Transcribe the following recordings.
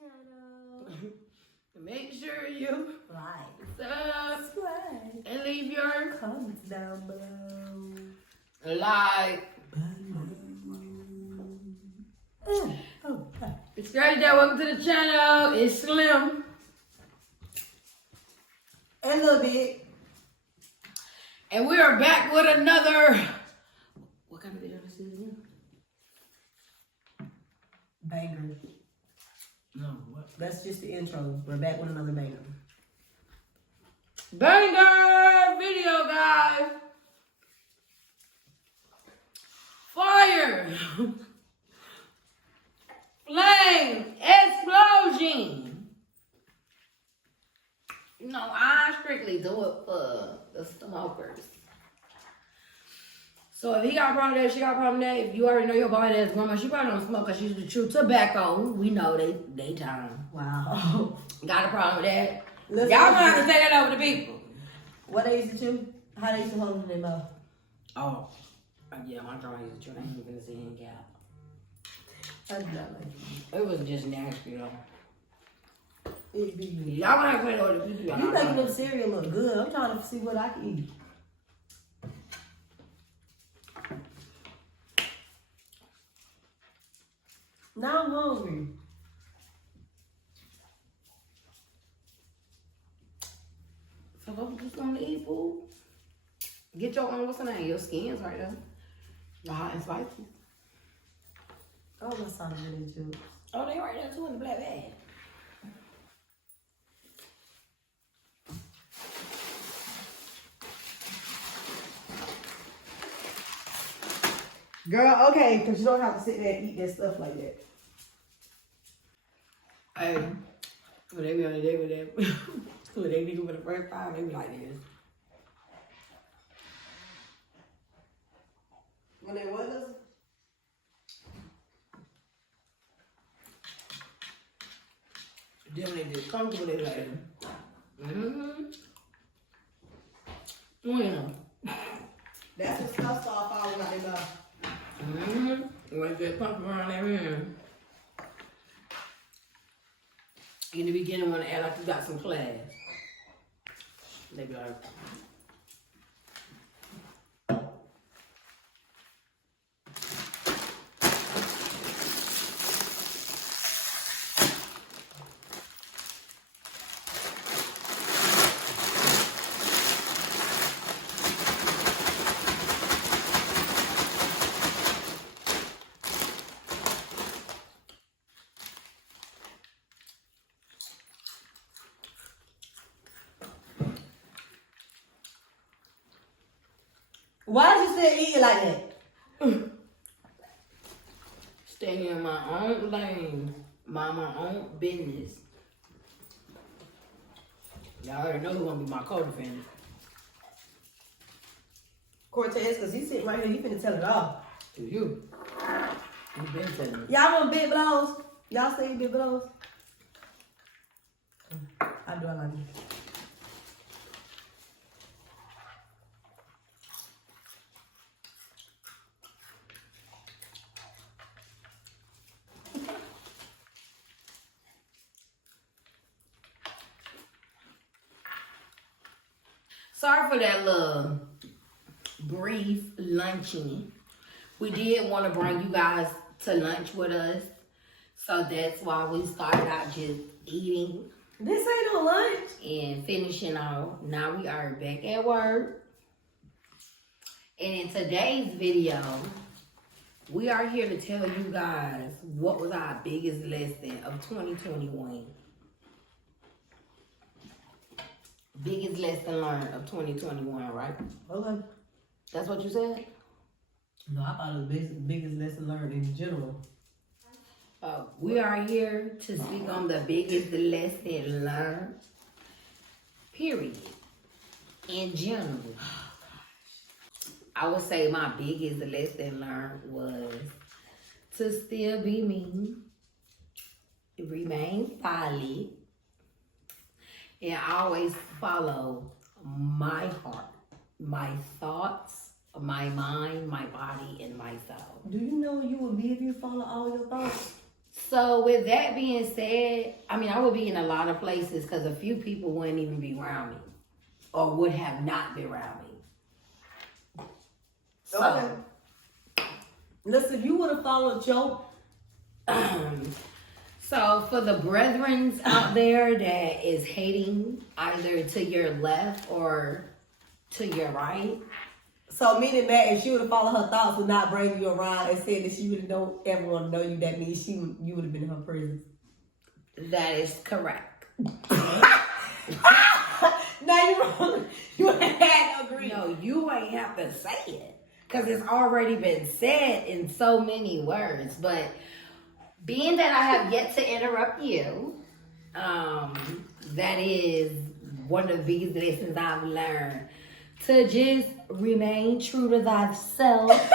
channel. Make sure you Like, subscribe, and leave your comments down below. like. Okay. It's great that welcome to the channel. It's Slim. And Lil Bit. And we are back with another. What kind of video this is again? Banger. No, what? That's just the intro. We're back with another banger. Banger video, guys. Fire. Flame. Explosion. You know, I strictly do it for the smokers. So if he got a problem with that, she got a problem with that, if you already know your body ass grandma, she probably don't smoke because she's the true tobacco. We know they time. Wow. Got a problem with that? Listen, Y'all gonna have to say that over to people. What they used to chew? How they used to hold it in their mouth? Oh, yeah, my grandma used to chew. I ain't gonna see him out. I do not like It was just nasty though. it. Be Y'all gonna have to say that over to people. you making them cereal look good. I'm trying to see what I can eat. Now I'm hungry. So what you just gonna eat food? Get your own, what's the name? Your skin's right there. The hot and spicy. Oh, my son really juice. Oh, they right there too in the black bag. Girl, okay, because you don't have to sit there and eat that stuff like that. Hey, when they be on a date with that, when they be doing the first time, they be like this. When they what? Then when they get comfortable, they like, yeah. That's what stuff start falling out their mouth. When they get comfortable around their hand. In the beginning, when they act like you got some class, they be like, Why did you say eat it like that? stay in my own lane, mind my own business. Y'all already know who's gonna be my co-defendant. Cortez, because he's sitting right here, he finna tell it all. To you. You been telling me. Y'all want big blows? Y'all say big blows? I do, I like it. Sorry for that little brief luncheon. We did want to bring you guys to lunch with us. So that's why we started out just eating This ain't no lunch. and finishing off. Now we are back at work. And in today's video, we are here to tell you guys what was our biggest lesson of 2021. Biggest lesson learned of 2021, right? Okay. That's what you said? No, I thought it was biggest lesson learned in general. We are here to speak on the biggest lesson learned, period, in general. I would say my biggest lesson learned was to still be me, remain solid, and always follow my heart, my thoughts, my mind, my body, and my soul. Do you know who you would be if you follow all your thoughts? So with that being said, I mean, I would be in a lot of places because a few people wouldn't even be around me or would have not been around me. So, Okay. Listen, you would have followed Joe. So for the brethrens out there that is hating either to your left or to your right. So meaning that if she would have followed her thoughts would not bring you around and said that she really don't ever want to know you, that means you would have been in her presence. That is correct. Now you're wrong. You ain't had to agree. No, you ain't have to say it. Because it's already been said in so many words. But being that I have yet to interrupt you, that is one of the biggest lessons I've learned. To just remain true to thyself.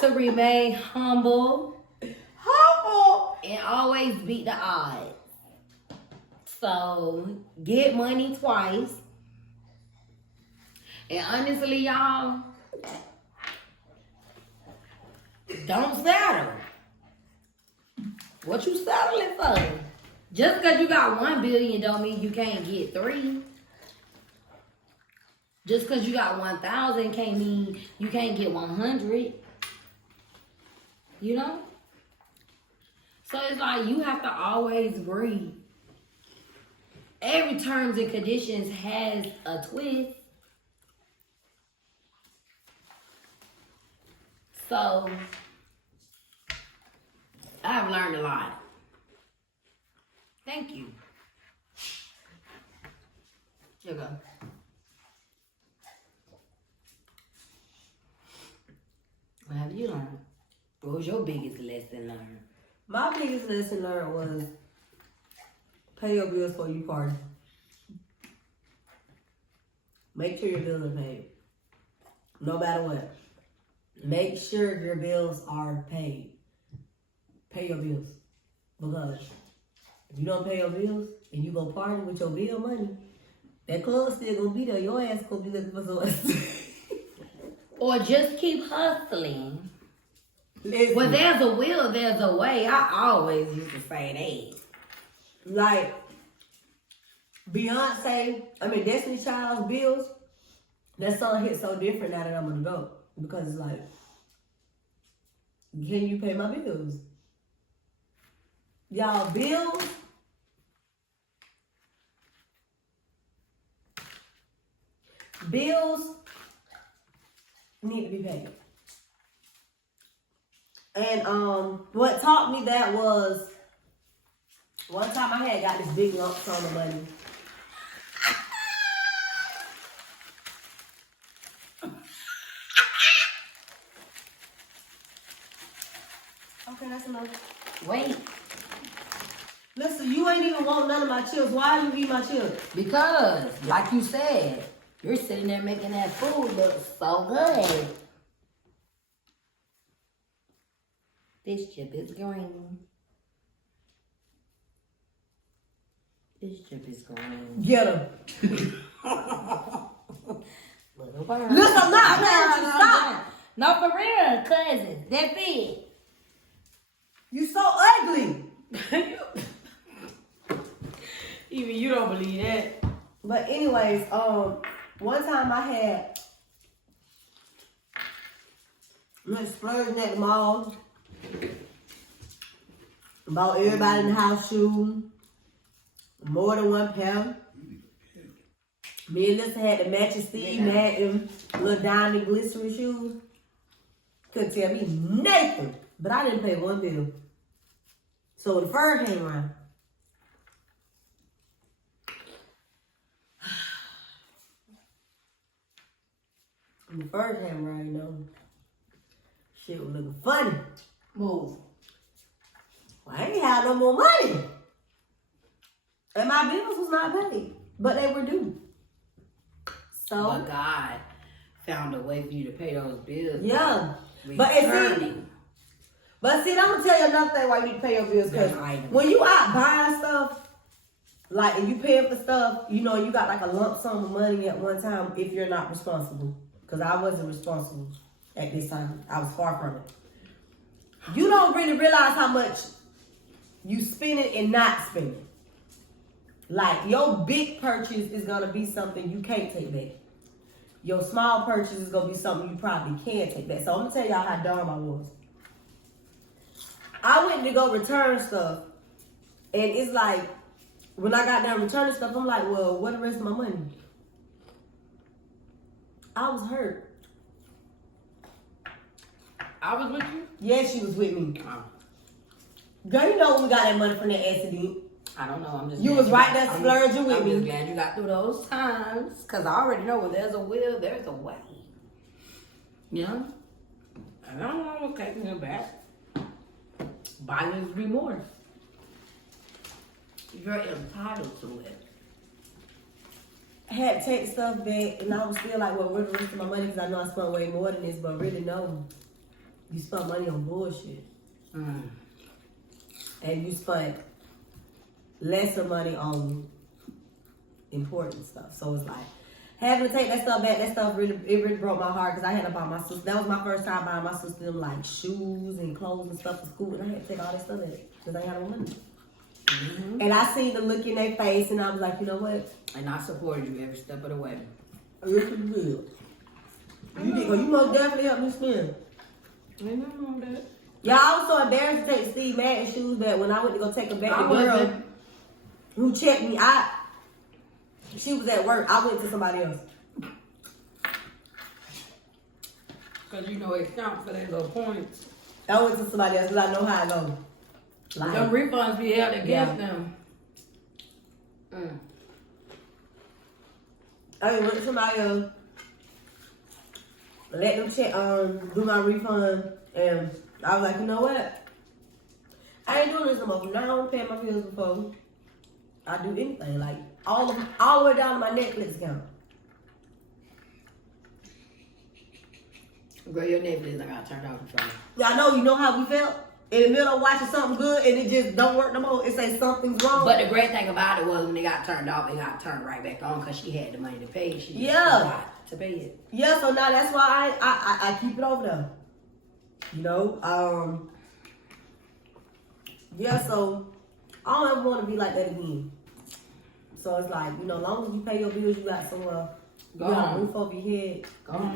To remain humble. Humble. And always beat the odds. So, get money twice. And honestly, y'all, don't settle. What you settling for? Just because you got 1 billion don't mean you can't get 3. Just because you got 1,000 can't mean you can't get 100. You know? So it's like you have to always read. Every terms and conditions has a twist. So I've learned a lot. Thank you. Here you go. What have you learned? What was your biggest lesson learned? My biggest lesson learned was pay your bills before you party. Make sure your bills are paid. No matter what. Make sure your bills are paid. Pay your bills. Because if you don't pay your bills and you go party with your bill money, that club's still gonna be there. Your ass gonna be looking for someone. Or just keep hustling. Listen. When there's a will, there's a way. I always used to say that. Like Destiny Child's bills, that song hits so different now that I'm an adult. Because it's like, can you pay my bills? Y'all, bills need to be paid. And what taught me that was one time I had got this big lump sum of money. Okay, that's enough. Wait. Listen, you ain't even want none of my chips. Why you eat my chips? Because, like you said, you're sitting there making that food look so good. This chip is green. This chip is green. Get him. Little bird. Listen, I'm not. Stop. No, for real, cousin. That's it. You so ugly. Even you don't believe that. But anyways, one time I went splurging at the mall. Bought everybody in the house shoes. More than one pair. Me and Lisa had the matching Steve Madden little diamond glistening shoes. Couldn't tell me nothing. But I didn't pay one bill. So the first came around. And the first came around, you know. Shit was looking funny. Move. Well, I ain't had no more money. And my bills was not paid. But they were due. So. But God found a way for you to pay those bills. Yeah. But see, I'm gonna tell you another thing why you need to pay your bills. Because when you out buying stuff, like if you paying for stuff, you know, you got like a lump sum of money at one time if you're not responsible. Because I wasn't responsible at this time. I was far from it. You don't really realize how much you spending and not spending. Like, your big purchase is going to be something you can't take back. Your small purchase is going to be something you probably can take back. So, I'm going to tell y'all how dumb I was. I went to go return stuff. And it's like, when I got done returning stuff, I'm like, well, what the rest of my money? I was hurt. I was with you? Yeah, she was with me. Girl, you know when we got that money from that accident. I don't know. I'm just. You was right there splurging with me. I'm just glad you got through those times, cause I already know when there's a will, there's a way. Yeah. I don't know what's taking it back. Buyer's remorse. You're entitled to it. I had to take stuff back, and I was still like, well, where's the rest of my money? Because I know I spent way more than this, but really, no. You spent money on bullshit. And you spent lesser money on important stuff. So it's like, having to take that stuff back, that stuff really broke my heart, because I had to buy my sister. That was my first time buying my sister them, like, shoes and clothes and stuff for school, and I had to take all that stuff back, because I had no money. And I seen the look in their face, and I was like, you know what? And I supported you every step of the way. Yes, you did. You did, 'cause you most definitely helped me spend. Ain't nothing wrong with that. Yeah, I was so embarrassed to take Steve Madden's shoes back when I went to go take them back. The girl who checked me out, she was at work. I went to somebody else. Because you know it counts for their little points. I went to somebody else because I know how it goes. Like, them refunds be held against them. I went to somebody else. Let them check, do my refund, and I was like, you know what? I ain't doing this no more. I don't pay my bills before I do anything. Like all the way down to my Netflix account. Girl, your Netflix I got turned off in front of Y'all know, you know how we felt in the middle of watching something good and it just don't work no more. It says something's wrong. But the great thing about it was when it got turned off, it got turned right back on because she had the money to pay. She just forgot to pay it. Yeah, so now that's why I keep it over there. You know, yeah, so I don't ever want to be like that again. So it's like, you know, as long as you pay your bills, you got somewhere, you got a roof over your head,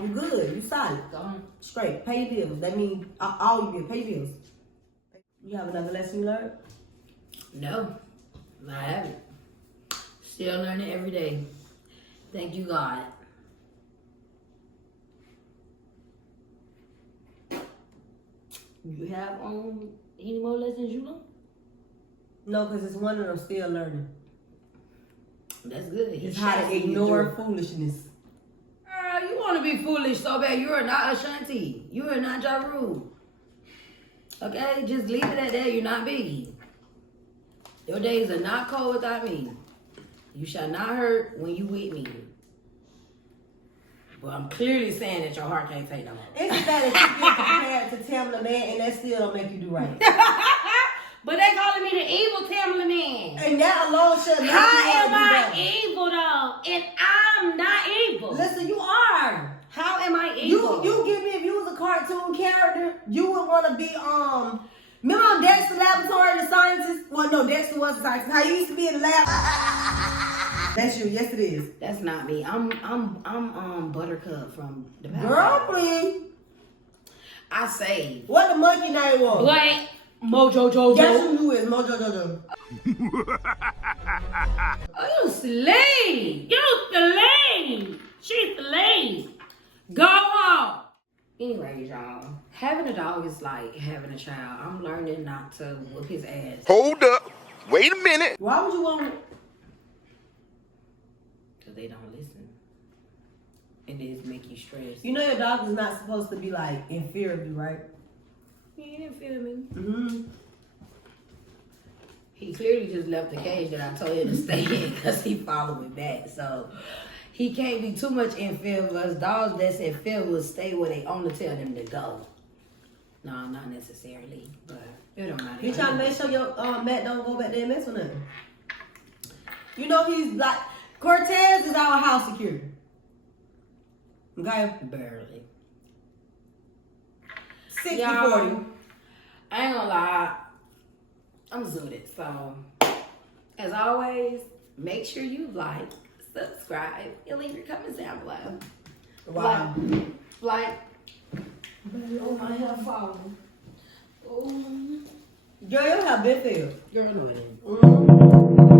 you good, you solid. Go on. Straight, pay your bills. That means all you get, pay your bills. You have another lesson you learned? No, I haven't. Still learning every day. Thank you, God. You have any more lessons you learned? No, because it's one of them still learning. That's good. It's how to ignore foolishness. Girl, you want to be foolish so bad. You are not Ashanti. You are not Ja Rule. Okay? Just leave it at that. You're not Biggie. Your days are not cold without me. You shall not hurt when you with me. But I'm clearly saying that your heart can't take no more. It's just that you get compared to Tamla Man and that still don't make you do right. But they calling me the evil Tamla Man. And that alone should make How you am want to do I better. evil though? And I'm not evil. Listen, you are. How am I evil? You give me, if you was a cartoon character, you would want to be remember on Dexter Laboratory, the scientist? Well, no, Dexter was a scientist. How you used to be in the lab? That's you. Yes, it is. That's not me. I'm Buttercup from the Power Girl, Rangers. please. I say. What the monkey name was? Black Mojo Jojo. Guess who you is? Mojo Jojo. Oh, you slave. You slave. She's slave. Go home. Anyways, y'all. Having a dog is like having a child. I'm learning not to whoop his ass. Hold up. Wait a minute. Why would you want to? Because they don't listen. And it just make you stressed. You know your dog is not supposed to be like in fear of you, right? He didn't feel me. Mm-hmm. He clearly just left the cage that I told him to stay in because he followed me back. So he can't be too much in fear of us. Dogs that's in fear will stay where they only tell them to go. No, not necessarily, but it don't matter. You trying to make sure your Matt don't go back there and mess with nothing. You know he's like Cortez is our house security. Okay? Barely. 60-40. Y'all, I ain't gonna lie. I'm zooted. So, as always, make sure you like, subscribe, and leave your comments down below. Wow. Like, oh, my hair falling. Oh, Girl, you have been feel. girl, no, it ain't.